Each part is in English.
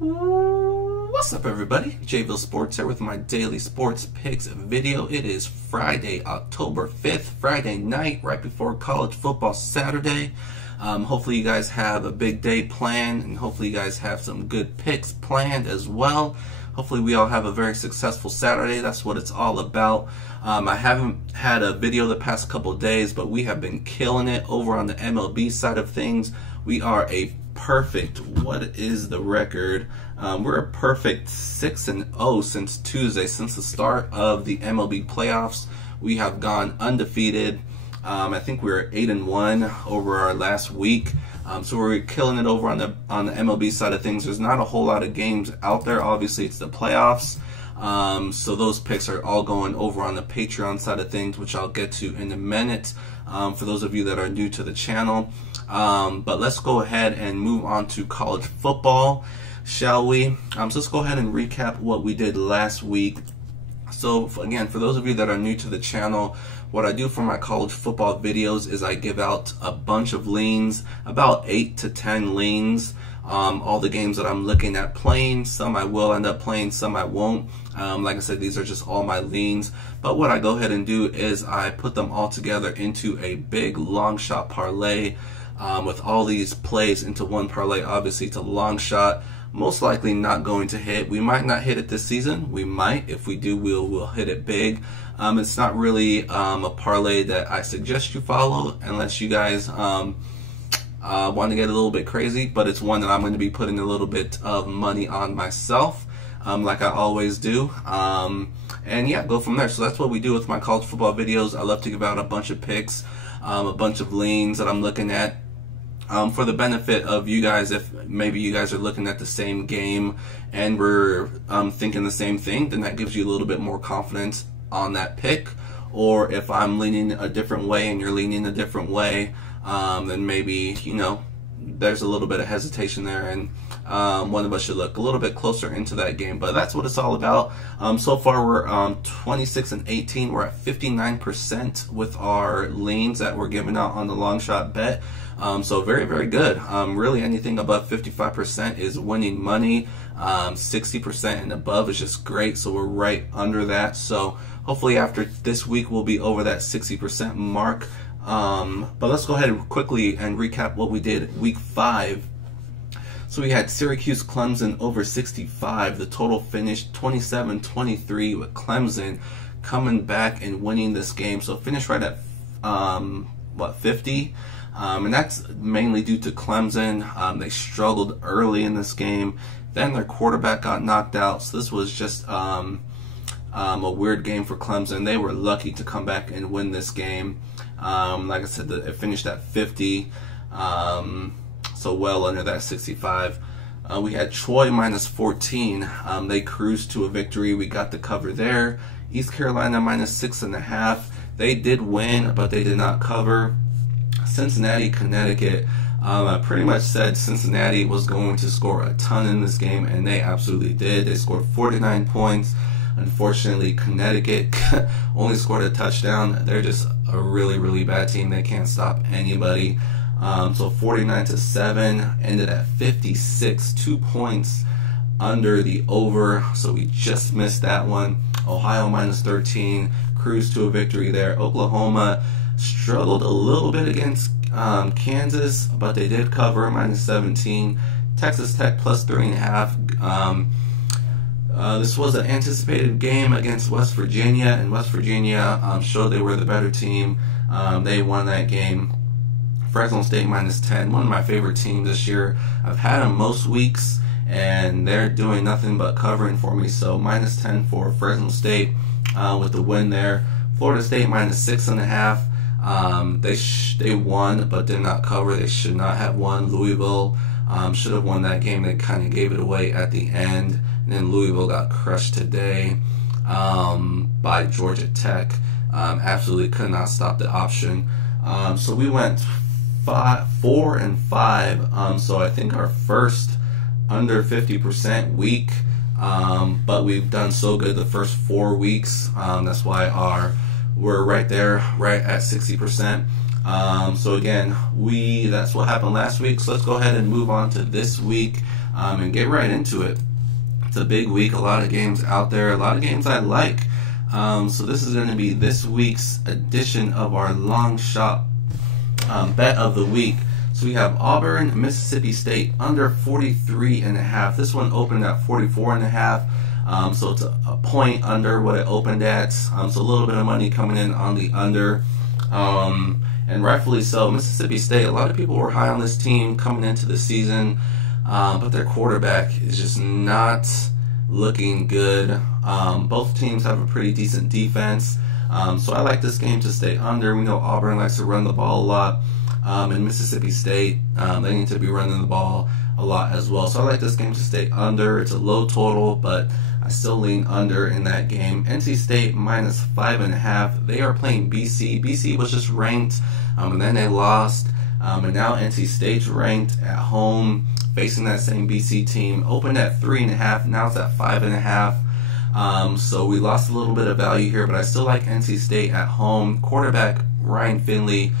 What's up, everybody? JVille Sports here with my daily sports picks video. It is Friday, October 5th, Friday night, right before college football Saturday. Hopefully you guys have a big day planned, and hopefully you guys have some good picks planned as well. Hopefully we all have a very successful Saturday. That's what it's all about. I haven't had a video the past couple days, but we have been killing it over on the MLB side of things. We are a perfect, what is the record? We're a perfect 6-0 since Tuesday, since the start of the MLB playoffs. We have gone undefeated. I think we were 8-1 over our last week. So we're killing it over on the MLB side of things. There's not a whole lot of games out there. Obviously, it's the playoffs. So those picks are all going over on the Patreon side of things, which I'll get to in a minute for those of you that are new to the channel. But let's go ahead and move on to college football, shall we? So let's go ahead and recap what we did last week. So again, for those of you that are new to the channel, what I do for my college football videos is I give out a bunch of leans, about 8 to 10 leans. All the games that I'm looking at playing, some I will end up playing, some I won't. Like I said, these are just all my leans. But what I go ahead and do is I put them all together into a big long shot parlay with all these plays into one parlay. Obviously, it's a long shot. Most likely not going to hit. We might not hit it this season. We might. If we do, we'll hit it big. It's not really a parlay that I suggest you follow unless you guys want to get a little bit crazy, but it's one that I'm going to be putting a little bit of money on myself, like I always do. And yeah, go from there. So that's what we do with my college football videos. I love to give out a bunch of picks, a bunch of leans that I'm looking at. For the benefit of you guys, if maybe you guys are looking at the same game and we're thinking the same thing, then that gives you a little bit more confidence on that pick. Or if I'm leaning a different way and you're leaning a different way, then maybe, you know, there's a little bit of hesitation there, and one of us should look a little bit closer into that game. But that's what it's all about. So far we're 26-18. We're at 59% with our leans that we're giving out on the Longshot Bet. So very, very good. Really anything above 55% is winning money. 60% and above is just great. So we're right under that. So hopefully after this week we'll be over that 60% mark. But let's go ahead and quickly and recap what we did week 5. So we had Syracuse Clemson over 65. The total finished 27-23 with Clemson coming back and winning this game. So finished right at what, 50? And that's mainly due to Clemson. They struggled early in this game. Then their quarterback got knocked out. So this was just a weird game for Clemson. They were lucky to come back and win this game. Like I said, it finished at 50, so well under that 65. We had Troy minus 14. They cruised to a victory. We got the cover there. East Carolina minus 6.5. They did win, but they did not cover. Cincinnati, Connecticut. I pretty much said Cincinnati was going to score a ton in this game, and they absolutely did. They scored 49 points. Unfortunately, Connecticut only scored a touchdown. They're just a really, really bad team. They can't stop anybody. So 49-7, ended at 56, 2 points under the over. So we just missed that one. Ohio minus 13, cruised to a victory there. Oklahoma struggled a little bit against Kansas, but they did cover, minus 17. Texas Tech plus 3.5. This was an anticipated game against West Virginia, and West Virginia showed they were the better team. They won that game. Fresno State minus 10, one of my favorite teams this year. I've had them most weeks, and they're doing nothing but covering for me. So minus 10 for Fresno State with the win there. Florida State minus 6.5. They won, but did not cover. They should not have won. Louisville should have won that game. They kind of gave it away at the end. And then Louisville got crushed today by Georgia Tech. Absolutely could not stop the option. So we went 4-5. So I think our first under 50% week. But we've done so good the first 4 weeks. That's why we're right there, right at 60%. So again, that's what happened last week. So let's go ahead and move on to this week. and get right into it. It's a big week, a lot of games out there, a lot of games I like. So this is going to be this week's edition of our long shot bet of the week. So we have Auburn, Mississippi State under 43.5. This one opened at 44.5. So it's a point under what it opened at. So a little bit of money coming in on the under. And rightfully so. Mississippi State, a lot of people were high on this team coming into the season. But their quarterback is just not looking good. Both teams have a pretty decent defense. So I like this game to stay under. We know Auburn likes to run the ball a lot. And Mississippi State, they need to be running the ball a lot as well. So I like this game to stay under. It's a low total, but I still lean under in that game. NC State minus 5.5. They are playing BC. BC was just ranked, and then they lost. And now NC State's ranked at home, facing that same BC team. Opened at 3.5. Now it's at 5.5. So we lost a little bit of value here, but I still like NC State at home. Quarterback Ryan Finley,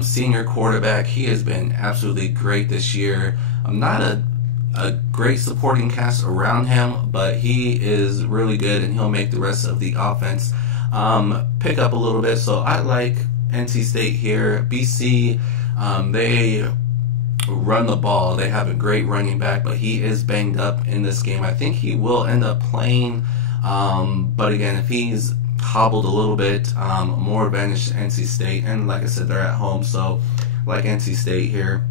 senior quarterback, he has been absolutely great this year. Not a great supporting cast around him, but he is really good, and he'll make the rest of the offense pick up a little bit. So I like NC State here. BC, they run the ball. They have a great running back, but he is banged up in this game. I think he will end up playing, but again, if he's hobbled a little bit, more advantage to NC State, and like I said, they're at home, so like NC State here.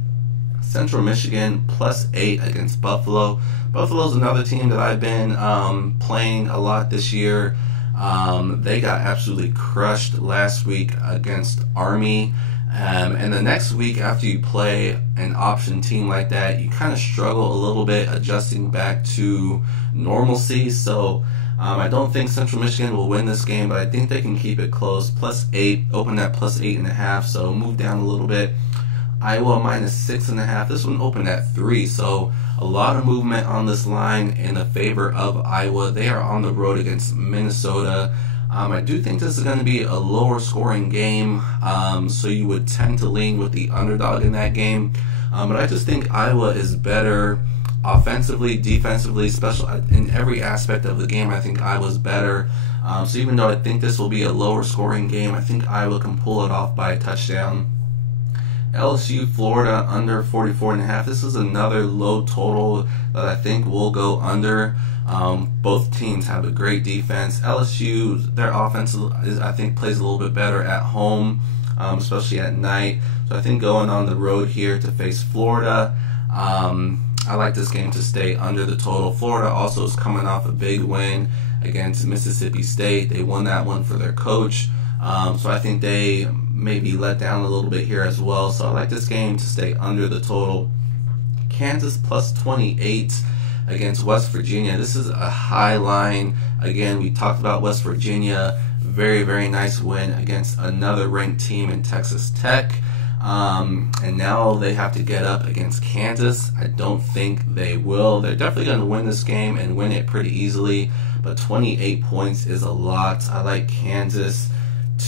Central Michigan +8 against Buffalo. Buffalo's another team that I've been playing a lot this year. They got absolutely crushed last week against Army, and the next week after you play an option team like that, you kind of struggle a little bit adjusting back to normalcy. So I don't think Central Michigan will win this game, but I think they can keep it close. +8, open at +8.5, so move down a little bit. Iowa -6.5. This one opened at 3, so a lot of movement on this line in the favor of Iowa. They are on the road against Minnesota. I do think this is going to be a lower scoring game, so you would tend to lean with the underdog in that game. But I just think Iowa is better offensively, defensively, special in every aspect of the game. I think Iowa's better. So even though I think this will be a lower scoring game, I think Iowa can pull it off by a touchdown. LSU, Florida, under 44.5. This is another low total that I think will go under. Both teams have a great defense. LSU, their offense is, I think, plays a little bit better at home, especially at night. So I think going on the road here to face Florida, I like this game to stay under the total. Florida also is coming off a big win against Mississippi State. They won that one for their coach. So I think they maybe let down a little bit here as well. So I like this game to stay under the total. Kansas +28 against West Virginia. This is a high line. Again, we talked about West Virginia. Very, very nice win against another ranked team in Texas Tech. And now they have to get up against Kansas. I don't think they will. They're definitely going to win this game and win it pretty easily, but 28 points is a lot. I like Kansas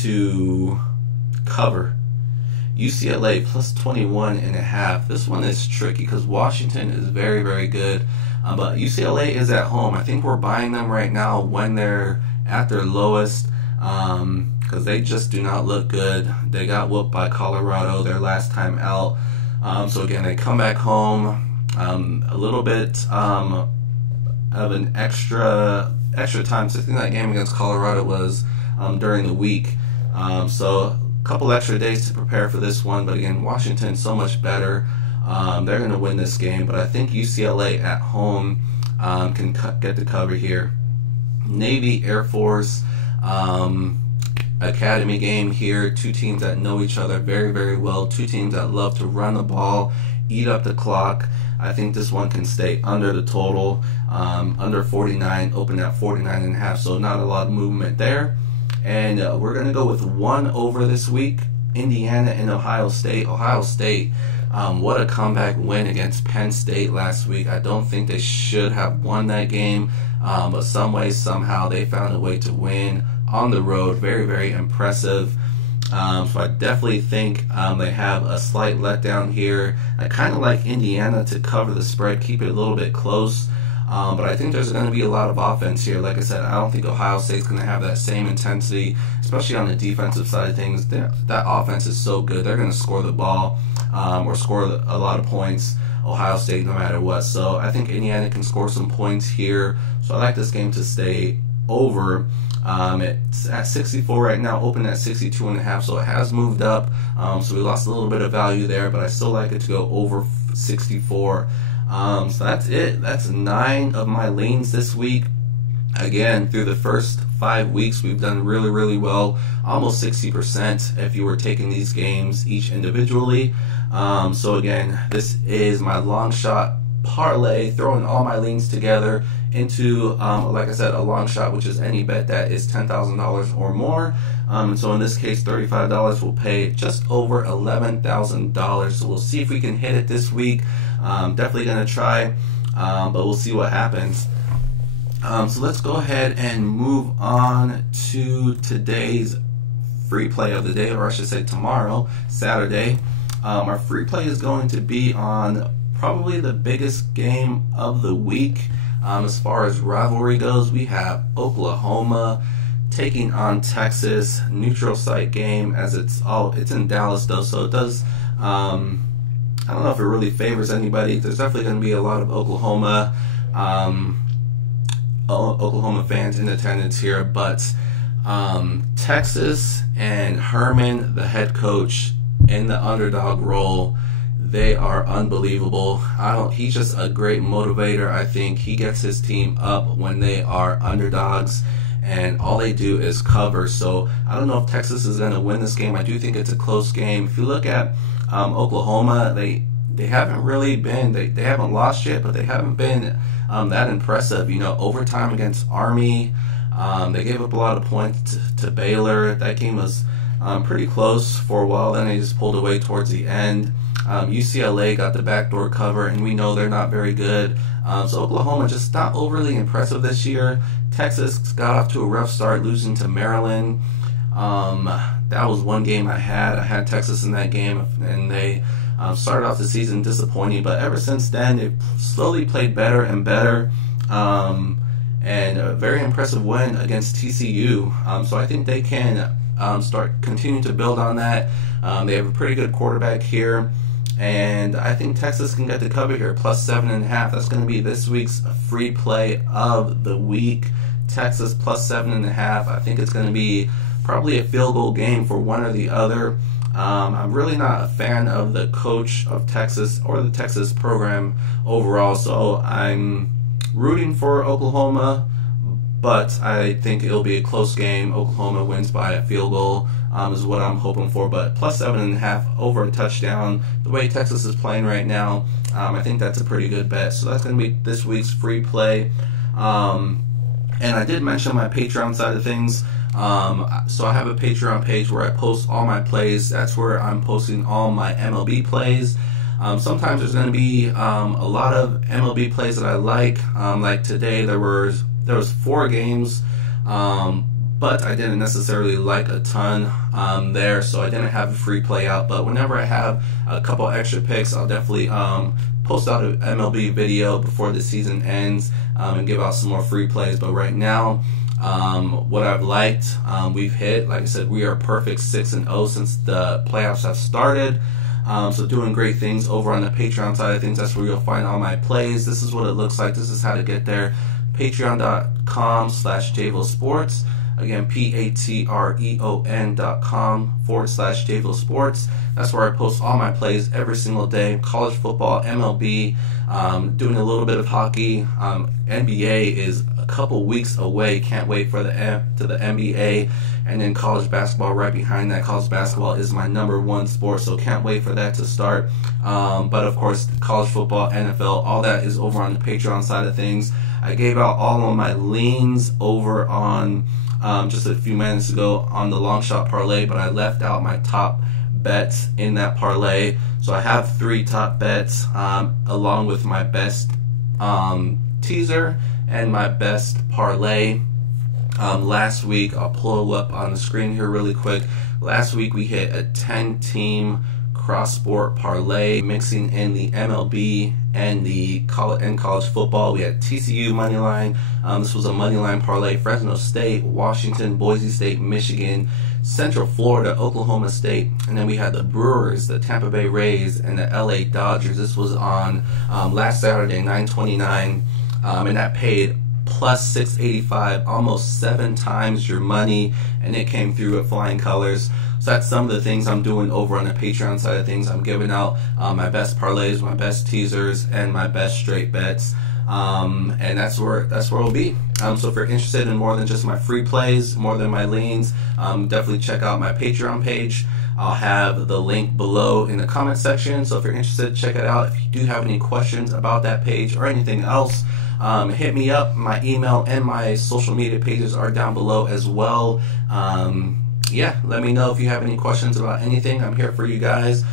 to cover. UCLA +21.5. This one is tricky because Washington is very, very good, but UCLA is at home. I think we're buying them right now when they're at their lowest, because they just do not look good. They got whooped by Colorado their last time out. So again, they come back home, a little bit of an extra time. So I think that game against Colorado was during the week. So a couple extra days to prepare for this one. But again, Washington so much better. They're going to win this game. But I think UCLA at home can get the cover here. Navy, Air Force, academy game here. Two teams that know each other very, very well. Two teams that love to run the ball, eat up the clock. I think this one can stay under the total, under 49, open at 49.5, so not a lot of movement there. And we're going to go with one over this week, Indiana and Ohio State. Ohio State, what a comeback win against Penn State last week. I don't think they should have won that game, but some way, somehow, they found a way to win on the road. Very, very impressive. So I definitely think they have a slight letdown here. I kind of like Indiana to cover the spread, keep it a little bit close. But I think there's going to be a lot of offense here. Like I said, I don't think Ohio State's going to have that same intensity, especially on the defensive side of things. That offense is so good. They're going to score the ball or score a lot of points, Ohio State, no matter what. So I think Indiana can score some points here. So I like this game to stay over. It's at 64 right now, open at 62.5, so it has moved up. So we lost a little bit of value there, but I still like it to go over 64. So that's it. That's 9 of my leans this week. Again, through the first 5 weeks, we've done really, really well. Almost 60% if you were taking these games each individually. So again, this is my long shot parlay, throwing all my leans together into, like I said, a long shot, which is any bet that is $10,000 or more. So in this case, $35 will pay just over $11,000. So we'll see if we can hit it this week. Definitely going to try, but we'll see what happens. So let's go ahead and move on to today's free play of the day, or I should say tomorrow, Saturday. Our free play is going to be on probably the biggest game of the week. As far as rivalry goes, we have Oklahoma taking on Texas, neutral site game, as it's in Dallas though, so it does, I don't know if it really favors anybody. There's definitely going to be a lot of Oklahoma fans in attendance here, but Texas and Herman, the head coach, in the underdog role, they are unbelievable. He's just a great motivator. I think he gets his team up when they are underdogs, and all they do is cover. So I don't know if Texas is going to win this game. I do think it's a close game. If you look at Oklahoma, they haven't really been, they haven't lost yet, but they haven't been that impressive. You know, overtime against Army, they gave up a lot of points to Baylor. That game was pretty close for a while, then they just pulled away towards the end. UCLA got the backdoor cover, and we know they're not very good. So Oklahoma just not overly impressive this year. Texas got off to a rough start, losing to Maryland. That was one game I had. I had Texas in that game, and they started off the season disappointing. But ever since then, they've slowly played better and better. And a very impressive win against TCU. So I think they can continue to build on that. They have a pretty good quarterback here, and I think Texas can get the cover here, plus 7.5. That's going to be this week's free play of the week. Texas plus 7.5. I think it's going to be probably a field goal game for one or the other. I'm really not a fan of the coach of Texas or the Texas program overall, so I'm rooting for Oklahoma, but I think it'll be a close game. Oklahoma wins by a field goal is what I'm hoping for, but plus 7.5 over a touchdown. The way Texas is playing right now, I think that's a pretty good bet. So that's going to be this week's free play. And I did mention my Patreon side of things. So I have a Patreon page where I post all my plays. That's where I'm posting all my MLB plays. Sometimes there's going to be a lot of MLB plays that I like. Like today there was 4 games, but I didn't necessarily like a ton there, so I didn't have a free play out. But whenever I have a couple extra picks, I'll definitely post out an MLB video before the season ends and give out some more free plays. But right now, what I've liked, we've hit. Like I said, we are perfect 6-0 since the playoffs have started. So doing great things over on the Patreon side of things. That's where you'll find all my plays. This is what it looks like. This is how to get there. Patreon.com/JVille Sports. Again, patreon.com/JVille Sports. That's where I post all my plays every single day. College football, MLB, doing a little bit of hockey. NBA is a couple weeks away. Can't wait for the NBA. And then college basketball right behind that. College basketball is my #1 sport, so can't wait for that to start. But of course, college football, NFL, all that is over on the Patreon side of things. I gave out all of my leans over on just a few minutes ago on the long shot parlay, but I left out my top bets in that parlay. So I have 3 top bets along with my best teaser and my best parlay. Last week, I'll pull up on the screen here really quick. Last week we hit a 10-team cross-sport parlay, mixing in the MLB and the college football. We had TCU money line. This was a money line parlay. Fresno State, Washington, Boise State, Michigan, Central Florida, Oklahoma State, and then we had the Brewers, the Tampa Bay Rays, and the LA Dodgers. This was on last Saturday, 9/29, and that paid plus 685, almost 7 times your money, and it came through with flying colors. So that's some of the things I'm doing over on the Patreon side of things. I'm giving out my best parlays, my best teasers, and my best straight bets. And that's where we'll be. So if you're interested in more than just my free plays, more than my leans, definitely check out my Patreon page. I'll have the link below in the comment section. So if you're interested, check it out. If you do have any questions about that page or anything else, hit me up. My email and my social media pages are down below as well. Yeah, let me know if you have any questions about anything. I'm here for you guys.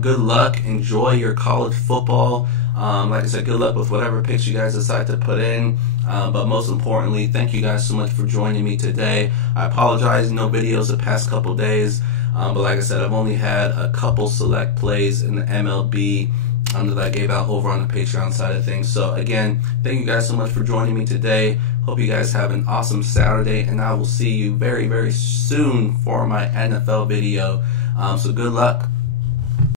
Good luck. Enjoy your college football. Like I said, good luck with whatever picks you guys decide to put in. But most importantly, thank you guys so much for joining me today. I apologize, no videos the past couple days. But like I said, I've only had a couple select plays in the MLB that I gave out over on the Patreon side of things. So again, thank you guys so much for joining me today. Hope you guys have an awesome Saturday, and I will see you very, very soon for my NFL video. So good luck.